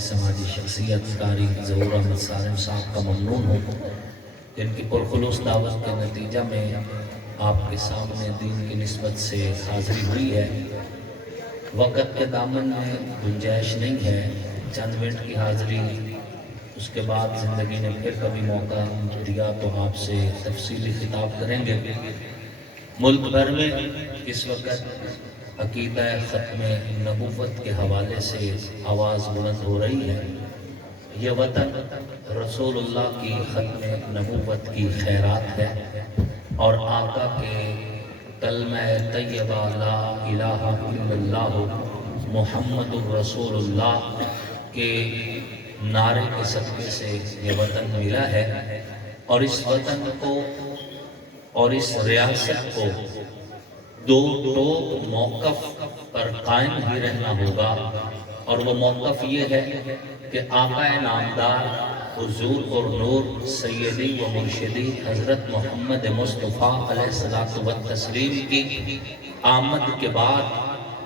سماجی شخصیت قاری ظہور احمد سالم صاحب کا ممنون ہوں، جن کی پرخلوص دعوت کے نتیجہ میں آپ کے سامنے دین کی نسبت سے حاضری ہوئی ہے۔ وقت کے دامن میں گنجائش نہیں ہے، چند منٹ کی حاضری، اس کے بعد زندگی نے پھر کبھی موقع دیا تو آپ سے تفصیلی خطاب کریں گے۔ ملک بھر میں اس وقت عقیدہ ختم نبوت کے حوالے سے آواز بلند ہو رہی ہے۔ یہ وطن رسول اللہ کی ختم نبوت کی خیرات ہے اور آقا کے کلمہ طیبہ لا الہ الا اللہ محمد الرسول اللہ کے نعرے کے صدقے سے یہ وطن ملا ہے، اور اس وطن کو اور اس ریاست کو دو موقف پر قائم ہی رہنا ہوگا، اور وہ موقف یہ ہے کہ آقا نامدار حضور اور نور سیدی و مرشدی حضرت محمد مصطفیٰ علیہ الصلوۃ والتسلیم کی آمد کے بعد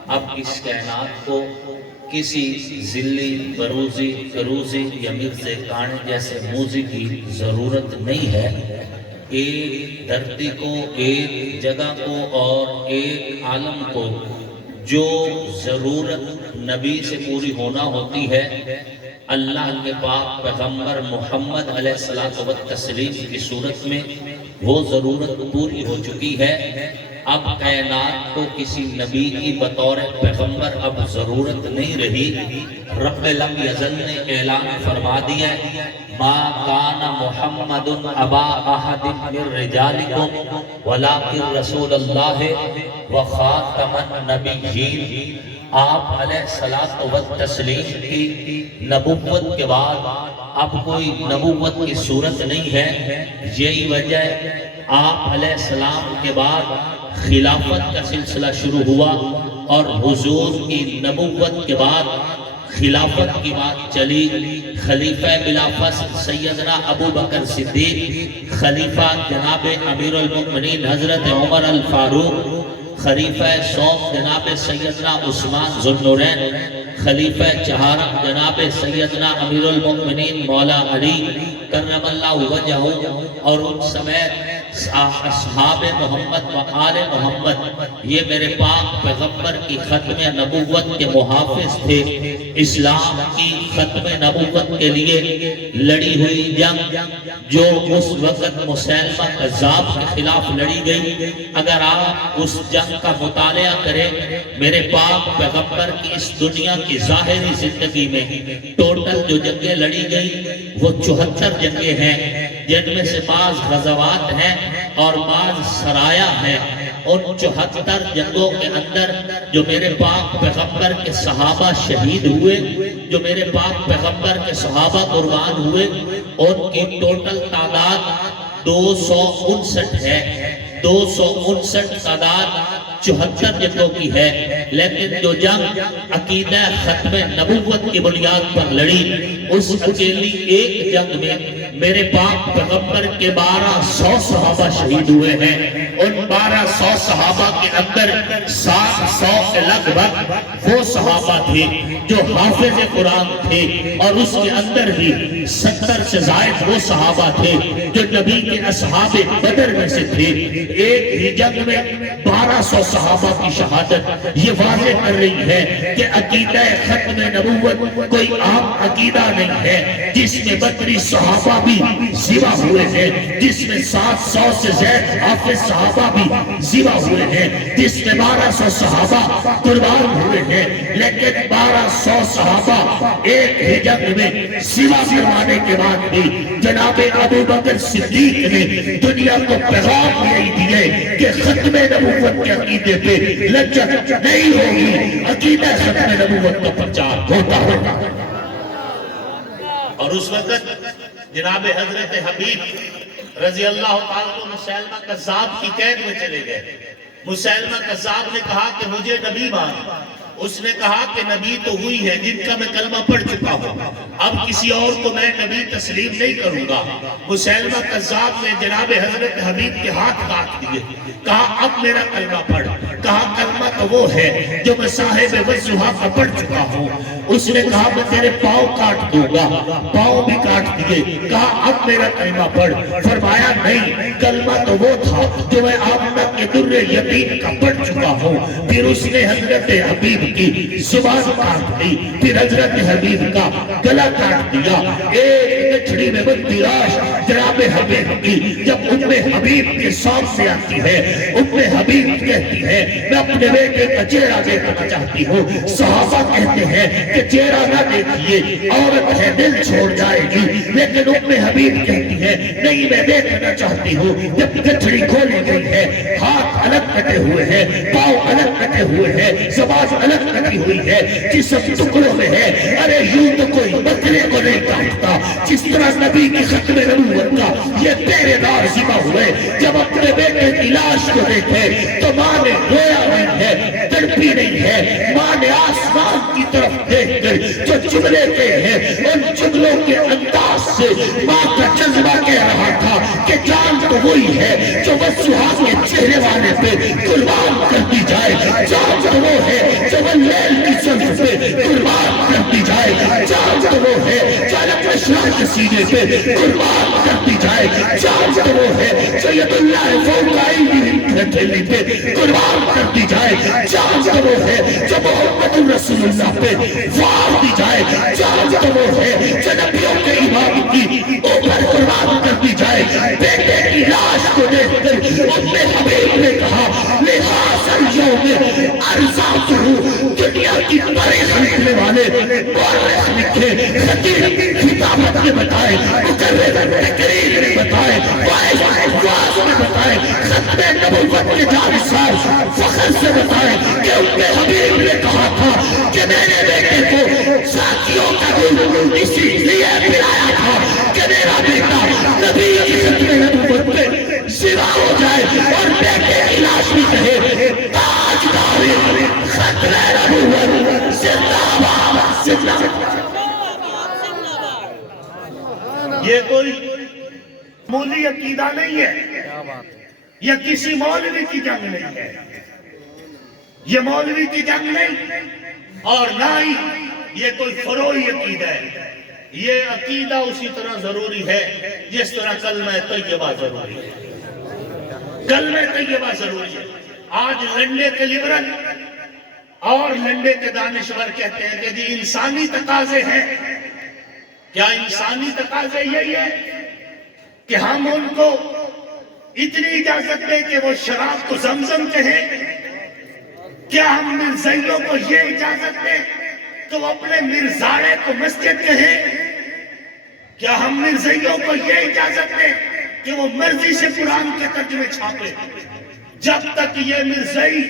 اب اس کائنات کو کسی ذلی بروزی کروزی یا مرزے کانے جیسے موزی کی ضرورت نہیں ہے۔ ایک دھرتی کو، ایک جگہ کو اور ایک عالم کو جو ضرورت نبی سے پوری ہونا ہوتی ہے، اللہ کے پاک پیغمبر محمد علیہ الصلوۃ والتسلیم کی صورت میں وہ ضرورت پوری ہو چکی ہے۔ اب کائنات کو کسی نبی کی بطور پیغمبر اب ضرورت نہیں رہی۔ رب لم یزل نے اعلان فرما دیا، ما کان محمد ابا احد من رجالکم ولکن رسول اللہ وخاتم النبیین۔ آپ علیہ الصلوۃ والتسلیم کی نبوت کے بعد اب کوئی نبوت کی صورت نہیں ہے۔ یہی وجہ ہے آپ علیہ السلام کے بعد خلافت کا سلسلہ شروع ہوا، اور حضور کی نبوت کے بعد خلافت کی بات چلی۔ خلیفہ بلا فصل سیدنا ابو بکر صدیق، خلیفہ جناب امیر المؤمنین حضرت عمر الفاروق، خلیفہ سوم جناب سیدنا عثمان ذو النورین، خلیفہ چہارم جناب سیدنا امیر المؤمنین مولا علی کرم اللہ وجہہ، اور ان سمیت اصحاب محمد و آل محمد، یہ میرے پاک پیغمبر کی ختم نبوت کے محافظ تھے۔ اسلام کی ختم نبوت کے لیے لڑی ہوئی جنگ جو اس وقت مسیلمہ کذاب کے خلاف لڑی گئی، اگر آپ اس جنگ کا مطالعہ کریں، میرے پاک پیغمبر کی اس دنیا کی ظاہری زندگی میں ٹوٹل جو جنگیں لڑی گئی وہ 74 جنگیں ہیں، جن میں سے بعض غزوات ہیں اور بعض سرایا ہیں۔ ان 74 جنگوں کے اندر جو میرے پاک پیغمبر کے صحابہ شہید ہوئے، جو میرے پاک پیغمبر کے صحابہ قربان ہوئے، ان کی ٹوٹل تعداد 259 ہے۔ 259 تعداد 74 جنگوں کی ہے، لیکن جو جنگ عقیدہ ختم نبوت کی بنیاد پر لڑی، اس اکیلی ایک جنگ میں میرے پاک پیغمبر کے 1200 صحابہ شہید ہوئے ہیں۔ ان 1200 صحابہ کے اندر 700 کے لگ بھگ وہ صحابہ تھے جو حافظ قرآن تھے، اور اس کے اندر بھی 70 سے زائد وہ صحابہ تھے جو نبی کے اصحاب بدر میں سے تھے۔ ایک ہی جنگ میں 1200 صحابہ کی شہادت یہ واضح کر رہی ہے کہ عقیدہ ختم نبوت کوئی عام عقیدہ نہیں ہے، جس میں 32 صحابہ بھی ذبح ہوئے ہیں، جس میں 700 سے زائد حافظ صحابہ بھی ذبح ہوئے ہیں، جس میں 1200 صحابہ قربان ہوئے ہیں، لیکن 1200 صحابہ ایک ہی جنگ میں ذبح کروانے کے بعد بھی جناب ابو بکر صدیق نے دنیا کو پیغام یہی دیے کہ ختم نبوت کے عقیدے پہ لچک نہیں ہوگی، عقیدہ ختم نبوت کا پرچار ہوتا ہوگا۔ اور اس وقت جناب حضرت حبیب رضی اللہ تعالیٰ کو مسیلمہ کذاب کی قید میں چلے گئے۔ مسیلمہ کذاب نے کہا کہ مجھے نبی مان۔ اس نے کہا کہ نبی تو ہوئی ہے جن کا میں کلمہ پڑھ چکا ہوں، اب کسی اور کو میں نبی تسلیم نہیں کروں گا۔ مسیلمہ کذاب نے جناب حضرت حبیب کے ہاتھ کاٹ دیے، کہا اب میرا کلمہ پڑھ۔ کہا کلمہ تو وہ ہے جو میں صاحب والضحیٰ کا پڑھ چکا ہوں۔ اس نے کہا میں تیرے پاؤں کاٹ دوں گا، پاؤں بھی کاٹ دیے۔ کہا اب میرا کلمہ پڑھ۔ فرمایا نہیں، کلمہ تو وہ تھا جو میں آمنہ کے در یتیم کا پڑھ چکا ہوں۔ پھر اس نے حضرت حبیب کی زبان کاٹ دی، پھر حضرت حبیب کا گلا کاٹ دیا۔ ایک گٹھڑی میں بندی لاش جناب حبیب کی جب ام حبیب کے سامنے آتی ہے، ام حبیب کہتی ہے میں اپنے بیٹے کا چہرہ دیکھنا چاہتی ہوں۔ صحابہ کہتے ہیں کہ چہرہ نہ دیکھیے، عورت ہے دل چھوڑ جائے گی، لیکن ام حبیب کہتی ہے نہیں میں دیکھنا چاہتی ہوں۔ جب گٹھڑی کھولی گئی ہے، ہاتھ الگ کٹے ہوئے ہیں، پاؤں الگ کٹے ہوئے ہیں، زبان الگ کٹی ہوئی ہے، جسم ٹکڑوں میں ہے۔ ارے یوں تو کوئی بکرے کو نہیں کاٹتا جس طرح نبی کی ختم نبوت کا یہ پہرے دار ذبح ہوئے۔ جب اپنے بیٹے کی لاش کو دیکھے تو ماں نے رویا نہیں ہے، تڑپی نہیں ہے۔ ماں نے آسمان کی طرف دیکھ کر جو جملے کہے ہیں ان جملوں کے انداز سے ماں کا جذبہ کہہ رہا تھا کہ جان تو وہی ہے جو والضحیٰ کے چہرے والے پہ قربان کر دی جائے، جان تو وہ ہے جو واللیل کی زلف پہ قربان کر دی جائے، جان تو وہ ہے جو علم اشراق کے سینے پہ قربان کر دی جائے، جان تو وہ ہے جو ید اللہ فوق ایدیہم ہتھیلی پہ قربان کر دی جائے، جان تو وہ ہے جو محمد رسول اللہ پہ وار دی جائے، جان تو وہ ہے جو نبیوں کے امام کی اوپر قربان کر دی جائے۔ بیٹے کی لاش کو دیکھ کر ام حبیب نے کہا لہٰذا اليوم ارزاق ہوں، دنیا کی بڑے خریدنے والے مورخ لکھے، خطیب خطابت نے بتائے، مقرر تقریر نے بتائے، واعظ واعظ نے بتائے، ختم نبوت کے جانشین فخر سے بتائے کہ ام حبیب نے کہا تھا کہ میں نے بیٹے کو ساتھیوں کا دل اسی لیے پلایا تھا کہ میرا بیٹا نبی کی ختم نبوت پہ زندہ ہو جائے اور بیٹے کی لاش بھی کہے تاجدار ختم نبوت زندہ باد زندہ باد۔ یہ کوئی مولی عقیدہ نہیں ہے، یہ کسی مولوی کی جنگ نہیں ہے، یہ مولوی کی جنگ نہیں، اور نہ ہی یہ کوئی فروعی عقیدہ ہے۔ یہ عقیدہ اسی طرح ضروری ہے جس طرح کلمہ طیبہ ضروری ہے، کلمہ طیبہ ضروری ہے۔ آج لنڈے کے لیبرل اور لنڈے کے دانشور کہتے ہیں کہ جی انسانی تقاضے ہیں۔ کیا انسانی تقاضے یہی ہے کہ ہم ان کو اتنی اجازت دیں کہ وہ شراب کو زمزم کہیں؟ کیا ہم مرزائیوں کو یہ اجازت دیں کہ وہ اپنے مرزاڑے کو مسجد کہیں؟ کیا ہم مرزائیوں کو یہ اجازت دیں کہ وہ مرضی سے قرآن کے ترجمے چھاپے؟ جب تک یہ مرزائی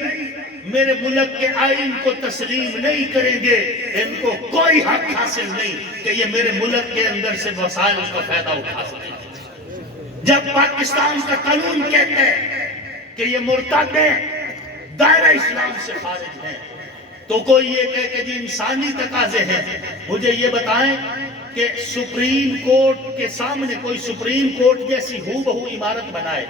میرے ملک کے آئین کو تسلیم نہیں کریں گے، ان کو کوئی حق حاصل نہیں کہ یہ میرے ملک کے اندر سے وسائل کا فائدہ اٹھا سکیں۔ جب پاکستان کا قانون کہتا ہے کہ یہ مرتد ہیں، دائرہ اسلام سے خارج ہیں، تو کوئی یہ کہے کہ جی انسانی تقاضے ہیں۔ مجھے یہ بتائیں کہ سپریم کورٹ کے سامنے کوئی سپریم کورٹ جیسی ہو بہو عمارت بنائے،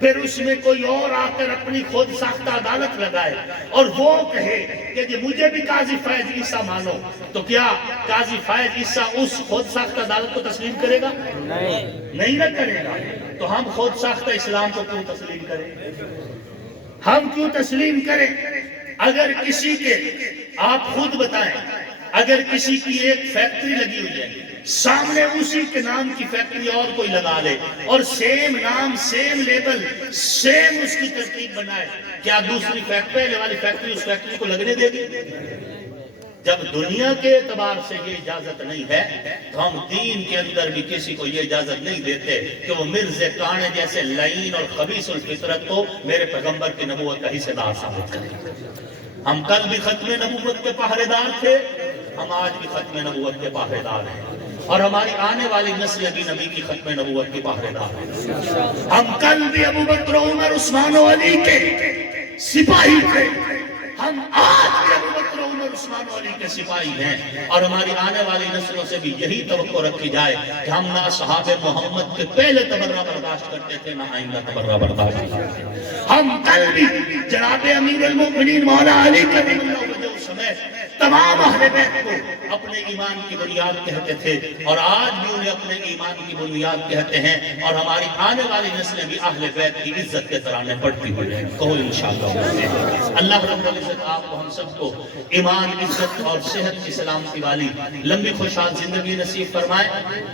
پھر اس میں کوئی اور آ کر اپنی خود ساختہ عدالت لگائے اور وہ کہے کہ جی مجھے بھی قاضی فیض عیسیٰ مانو، تو کیا قاضی فیض عیسیٰ اس خود ساختہ عدالت کو تسلیم کرے گا؟ نہیں نہ کرے گا۔ تو ہم خود ساختہ اسلام کو کیوں تسلیم کریں؟ ہم کیوں تسلیم کریں؟ اگر کسی کے، آپ خود بتائیں، اگر کسی کی ایک فیکٹری لگی ہوئی ہے، سامنے اسی کے نام کی فیکٹری اور کوئی لگا لے اور سیم نام، سیم لیبل، سیم اس کی ترکیب بنائے، کیا دوسری فیکٹری والی فیکٹری اس فیکٹری کو لگنے دے گی؟ جب دنیا کے اعتبار سے یہ اجازت نہیں ہے تو ہم دین کے اندر بھی کسی کو یہ اجازت نہیں دیتے کہ وہ مرزا کانے جیسے لعین اور خبیث الفطرت کو میرے پیغمبر کی نبوت کا حصہ دار ثابت کریں۔ ہم کل بھی ختم نبوت کے پہرے دار تھے، ہم آج بھی ختم نبوت کے پہرے دار ہیں، اور ہماری آنے والی نسل بھی نبی کی ختم نبوت کے پہرے دار ہیں۔ ہم کل بھی ابو بکر عمر عثمان و علی کے سپاہی تھے، ہم آج بھی ابو بکر عمر عثمان و علی کے سپاہی ہیں، اور ہماری آنے والی نسلوں سے بھی یہی توقع رکھی جائے کہ ہم نہ اصحاب محمد کے پہلے تبرہ برداشت کرتے تھے، نہ آئندہ تبرہ برداشت کرتے تھے۔ ہم کل بھی جناب امیر المؤمنین مولا علی کریم اللہ وجہہ سمیت تمام اہل بیت کو اپنے ایمان کی بنیاد کہتے تھے، اور آج بھی انہیں اپنے ایمان کی بنیاد کہتے ہیں، اور ہماری آنے والی نسلیں بھی اہل بیت کی عزت کے ترانے پڑھتی ہوئی ہیں۔ کہو انشاءاللہ۔ اللہ رب العزت آپ کو ہم سب کو ایمان، عزت اور صحت کی سلامتی والی لمبی خوشحال زندگی نصیب فرمائے،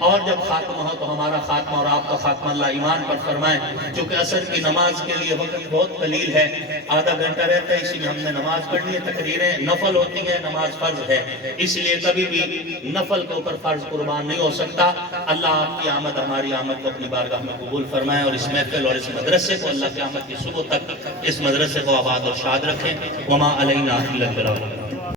اور جب خاتمہ ہو تو ہمارا خاتمہ اور آپ کا خاتمہ اللہ ایمان پر فرمائے۔ چونکہ عصر کی نماز کے لیے وقت بہت قلیل ہے، آدھا گھنٹہ رہتا ہے، اسی میں ہم نے نماز پڑھنی ہے۔ تقریریں نفل ہوتی ہیں، نماز فرض ہے، اس لیے کبھی بھی نفل کے اوپر فرض قربان نہیں ہو سکتا۔ اللہ آپ کی آمد ہماری آمد کو اپنی بارگاہ میں قبول فرمائے، اور اس محفل اور اس مدرسے کو اللہ کی آمد کی صبح تک اس مدرسے کو آباد اور شاد رکھیں۔ وما علینا الا البلاغ۔